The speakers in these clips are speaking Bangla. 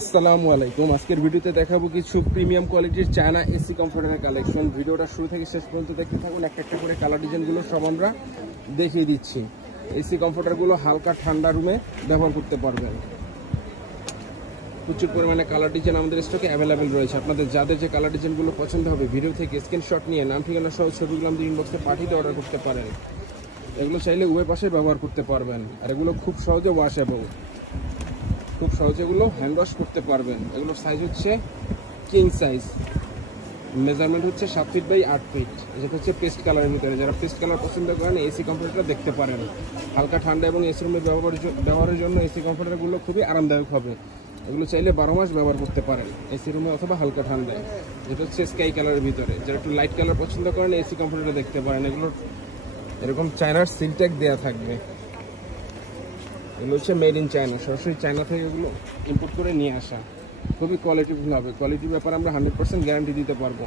আসসালামু আলাইকুম। আজকের ভিডিওতে দেখাবো কিছু প্রিমিয়াম কোয়ালিটির চায়না এসি কমফোর্টারের কালেকশন। ভিডিওটা শুরু থেকে শেষ পর্যন্ত দেখতে থাকুন। একটা একটা করে কালার ডিজাইনগুলো সব আমরা দেখিয়ে দিচ্ছি। এসি কমফোর্টারগুলো হালকা ঠান্ডা রুমে ব্যবহার করতে পারবেন। প্রচুর পরিমাণে কালার ডিজাইন আমাদের স্টকে অ্যাভেলেবেল রয়েছে। আপনাদের যাদের যে কালার ডিজাইনগুলো পছন্দ হবে ভিডিও থেকে স্ক্রিনশট নিয়ে নাম ঠিকানা সহ ছবিগুলো আমাদের ইনবক্সে পাঠিয়ে অর্ডার করতে পারেন। এগুলো চাইলে উভয় পাশে ব্যবহার করতে পারবেন। আর এগুলো খুব সহজে ওয়াশেবল, খুব সহজে এগুলো হ্যান্ড ওয়াশ করতে পারবেন। এগুলোর সাইজ হচ্ছে কিং সাইজ, মেজারমেন্ট হচ্ছে 7 ফিট বাই 8 ফিট। যেটা হচ্ছে পেস্ট কালারের ভিতরে। যারা পেস্ট কালার পছন্দ করেন এসি কমফোর্টারটা দেখতে পারেন। হালকা ঠান্ডা এবং এসি রুমে ব্যবহারের জন্য এসি কমফোর্টারগুলো খুবই আরামদায়ক হবে। এগুলো চাইলে 12 মাস ব্যবহার করতে পারেন এসি রুমে অথবা হালকা ঠান্ডায়। যেটা হচ্ছে স্কাই কালারের ভিতরে। যারা একটু লাইট কালার পছন্দ করেন এসি কমফোর্টারটা দেখতে পারেন। এগুলোর এরকম চায়নার সিল ট্যাগ দেওয়া থাকবে। এগুলো হচ্ছে মেড ইন চায়না, সরাসরি চায়না থেকে এগুলো ইম্পোর্ট করে নিয়ে আসা। খুবই কোয়ালিটিফুল হবে। কোয়ালিটির ব্যাপারে আমরা 100% গ্যারান্টি দিতে পারবো।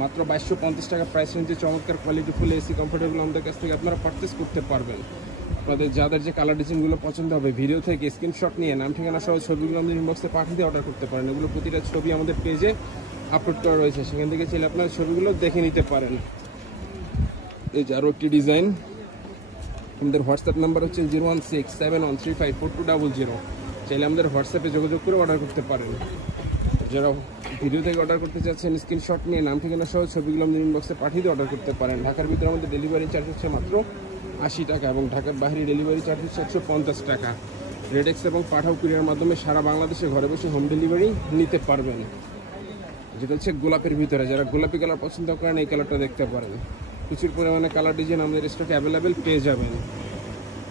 মাত্র 2250 টাকা প্রাইস রেঞ্জে চমৎকার কোয়ালিটিফুল এসি কমফোর্টেবল আমাদের কাছ থেকে আপনারা পারচেস করতে পারবেন। আপনাদের যাদের যে কালার ডিজাইনগুলো পছন্দ হবে ভিডিও থেকে স্ক্রিনশট নিয়ে নাম ঠিকানা সহ ছবিগুলো আমাদের ইনবক্সে পাঠিয়ে দিয়ে অর্ডার করতে পারেন। এগুলো প্রতিটা ছবি আমাদের পেজে আপলোড করা রয়েছে, সেখান থেকে চাইলে আপনার ছবিগুলো দেখে নিতে পারেন। এই যে আরও একটি ডিজাইন। আমাদের হোয়াটসঅ্যাপ নাম্বার হচ্ছে 01671354200। চাইলে আমাদের হোয়াটসঅ্যাপে যোগাযোগ করে অর্ডার করতে পারেন। যারা ভিডিও থেকে অর্ডার করতে চাচ্ছেন স্ক্রিনশট নিয়ে নাম ঠিকানা সহ ছবিগুলো আমাদের ইনবক্সে পাঠিয়ে দিয়ে অর্ডার করতে পারেন। ঢাকার ভিতরে আমাদের ডেলিভারি চার্জ হচ্ছে মাত্র 80 টাকা এবং ঢাকার বাইরে ডেলিভারি চার্জ হচ্ছে 150 টাকা। রেডেক্স এবং পাঠাও কুরিয়ার মাধ্যমে সারা বাংলাদেশে ঘরে বসে হোম ডেলিভারি নিতে পারবেন। যেটা হচ্ছে গোলাপের ভিতরে। যারা গোলাপি কালার পছন্দ করেন এই কালারটা দেখতে পারেন। প্রচুর পরিমাণে কালার ডিজাইন আমাদের স্টকে অ্যাভেলেবেল পেয়ে যাবেন।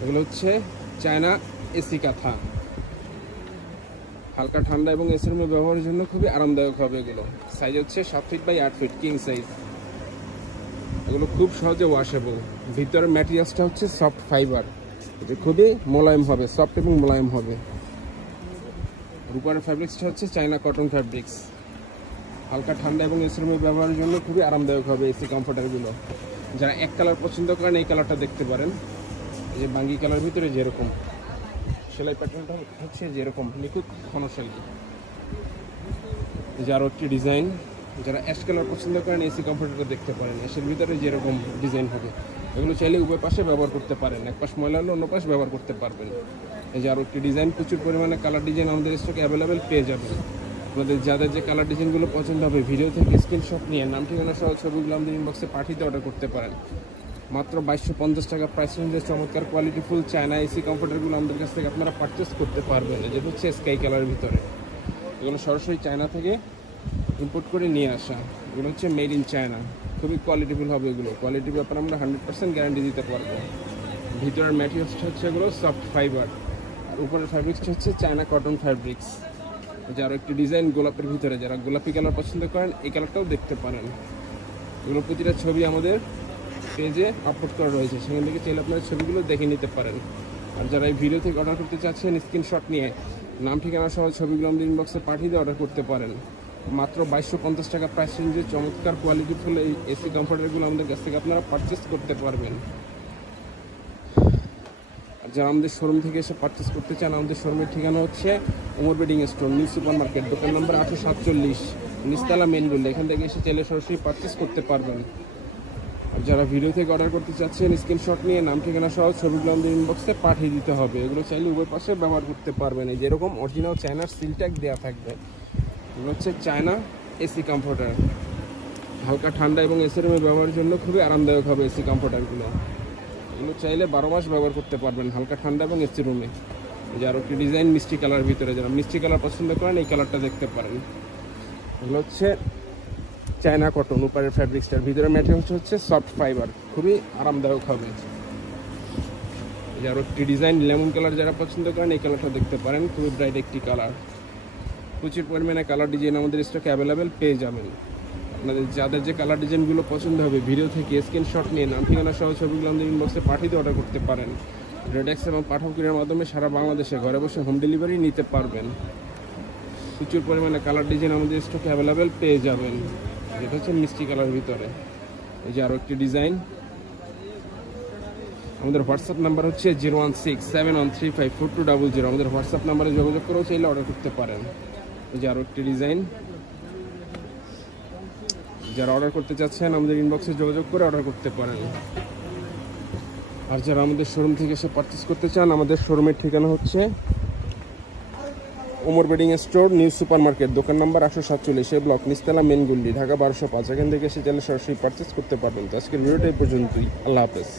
এগুলো হচ্ছে চায়না এসি কাঁথা। হালকা ঠান্ডা এবং এসি রুমে ব্যবহারের জন্য খুবই আরামদায়ক হবে। এগুলো সাইজ হচ্ছে 7 feet by 8 feet king size. এগুলো খুব সহজে ওয়াশেবল। ভিতরের ম্যাটেরিয়ালসটা হচ্ছে সফট ফাইবার। এটা খুবই মোলায়েম হবে, সফট এবং মোলায়েম হবে। উপরের ফ্যাব্রিক্সটা হচ্ছে চায়না কটন ফ্যাব্রিক্স। হালকা ঠান্ডা এবং এসি রুমে ব্যবহারের জন্য খুবই আরামদায়ক হবে এসি কমফোর্টারগুলো। যারা এক কালার পছন্দ করেন এই কালারটা দেখতে পারেন। এই যে বাঙ্গি কালার ভিতরে যেরকম সেলাই প্যাটার্নটা হচ্ছে যেরকম নিখুঁত ঘনশালী। এই যে আরও একটি ডিজাইন। যারা অ্যাশ কালার পছন্দ করেন এসি কমফোর্টারটা দেখতে পারেন। অ্যাশের ভিতরে যেরকম ডিজাইন হবে এগুলো চাইলে উভয় পাশে ব্যবহার করতে পারেন। এক পাশ ময়লা হলে অন্য পাশ ব্যবহার করতে পারবেন। এই যে আরও একটি ডিজাইন। প্রচুর পরিমাণে কালার ডিজাইন আমাদের স্টকে অ্যাভেলেবেল পেয়ে যাবেন। আপনাদের যাদের যে কালার ডিজাইনগুলো পছন্দ হবে ভিডিও থেকে স্ক্রিনশট নিয়ে নাম ঠিকানা সহ ছবিগুলো আমাদের ইনবক্সে পাঠিয়ে অর্ডার করতে পারেন। মাত্র 2250 টাকা প্রাইস রেঞ্জে চমৎকার কোয়ালিটিফুল চায়না এসি কমফোর্টারগুলো আমাদের কাছ থেকে আপনারা পারচেস করতে পারবেন। যেটা হচ্ছে স্কাই কালারের ভিতরে। এগুলো সরাসরি চায়না থেকে ইম্পোর্ট করে নিয়ে আসা। এগুলো হচ্ছে মেড ইন চায়না। খুবই কোয়ালিটিফুল হবে। এগুলো কোয়ালিটির ব্যাপারে আমরা 100% গ্যারান্টি দিতে পারবো। ভিতরের ম্যাটেরিয়ালসটা হচ্ছে এগুলো সফট ফাইবার। আর উপরের ফ্যাব্রিক্সটা হচ্ছে চায়না কটন ফ্যাব্রিক্স। যারা একটি ডিজাইন গোলাপের ভিতরে। যারা গোলাপি কালার পছন্দ করেন এই কালারটাও দেখতে পারেন। এগুলো প্রতিটা ছবি আমাদের পেজে আপলোড করা রয়েছে, সেখান থেকে চাইলে আপনার ছবিগুলো দেখে নিতে পারেন। আর যারা এই ভিডিও থেকে অর্ডার করতে চাচ্ছেন স্ক্রিনশট নিয়ে নাম ঠিকানা সহ ছবিগুলো আমাদের ইনবক্সে পাঠিয়ে দিয়ে অর্ডার করতে পারেন। মাত্র 2250 টাকা প্রাইস রেঞ্জে চমৎকার কোয়ালিটিফুল এই এসি কমফোর্টারগুলো আমাদের কাছ থেকে আপনারা পারচেস করতে পারবেন। আর যারা আমাদের শোরুম থেকে এসে পারচেস করতে চান আমাদের শোরুমের ঠিকানা হচ্ছে Omar bedding store, new super market, দোকান নম্বর 847, নিচতলা মেন রোড। এখান থেকে এসে চাইলে সরাসরি পারচেস করতে পারবেন। আর যারা ভিডিও থেকে অর্ডার করতে চাচ্ছেন স্ক্রিনশট নিয়ে নাম ঠিকানা সহ ছবিগুলো আমাদের ইনবক্সে পাঠিয়ে দিতে হবে। এগুলো চাইলে উভয় পাশে ব্যবহার করতে পারবেন। এই যেরকম অরিজিনাল চায়নার সিল ট্যাগ দেওয়া থাকবে। এগুলো হচ্ছে চায়না এসি কমফোর্টার। হালকা ঠান্ডা এবং এসি রুমে ব্যবহারের জন্য খুবই আরামদায়ক হবে এসি কমফোর্টারগুলো। এগুলো চাইলে 12 মাস ব্যবহার করতে পারবেন হালকা ঠান্ডা এবং এসি রুমে। এই যে আরও একটি ডিজাইন মিষ্টি কালার ভিতরে। যারা মিষ্টি কালার পছন্দ করেন এই কালারটা দেখতে পারেন। এগুলো হচ্ছে চায়না কটন। উপরের ফ্যাব্রিক্সটার ভিতরে ম্যাটেরিয়ালস হচ্ছে সফট ফাইবার। খুবই আরামদায়ক হবে। এই যে আরও একটি ডিজাইন লেমন কালার। যারা পছন্দ করেন এই কালারটা দেখতে পারেন। খুবই ব্রাইট একটি কালার। প্রচুর পরিমাণে কালার ডিজাইন আমাদের স্টকে অ্যাভেলেবেল পেয়ে যাবেন। আপনাদের যাদের যে কালার ডিজাইনগুলো পছন্দ হবে ভিডিও থেকে স্ক্রিনশট নিয়ে নাম ঠিকানা সহ ছবিগুলো আমাদের ইনবক্সে পাঠিয়ে অর্ডার করতে পারেন। রেডেক্স এবং পাঠাও কুরিয়ার মাধ্যমে সারা বাংলাদেশে ঘরে বসে হোম ডেলিভারি নিতে পারবেন। প্রচুর পরিমাণে কালার ডিজাইন আমাদের স্টকে অ্যাভেলেবেল পেয়ে যাবেন। যেটা হচ্ছে মিষ্টি কালার ভিতরে। এই যে আরও একটি ডিজাইন। আমাদের হোয়াটসঅ্যাপ নাম্বার হচ্ছে 01671354200। আমাদের হোয়াটসঅ্যাপ নাম্বারে যোগাযোগ করেও চাইলে অর্ডার করতে পারেন। এই যে আরও একটি ডিজাইন। যারা অর্ডার করতে চাচ্ছেন আমাদের ইনবক্সে যোগাযোগ করে অর্ডার করতে পারেন। আর যারা আমাদের শোরুম থেকে এসে পারচেস করতে চান, আমাদের শোরুমের ঠিকানা হচ্ছে Omar bedding store, new super market, দোকান নাম্বার 847, ব্লক নিচতলা, মেন গুল্লি, ঢাকা 1205। এখান থেকে এসে চাইলে সরাসরি পারচেস করতে পারবেন। তো আজকের ভিডিওটা এই পর্যন্তই। আল্লাহ হাফেজ।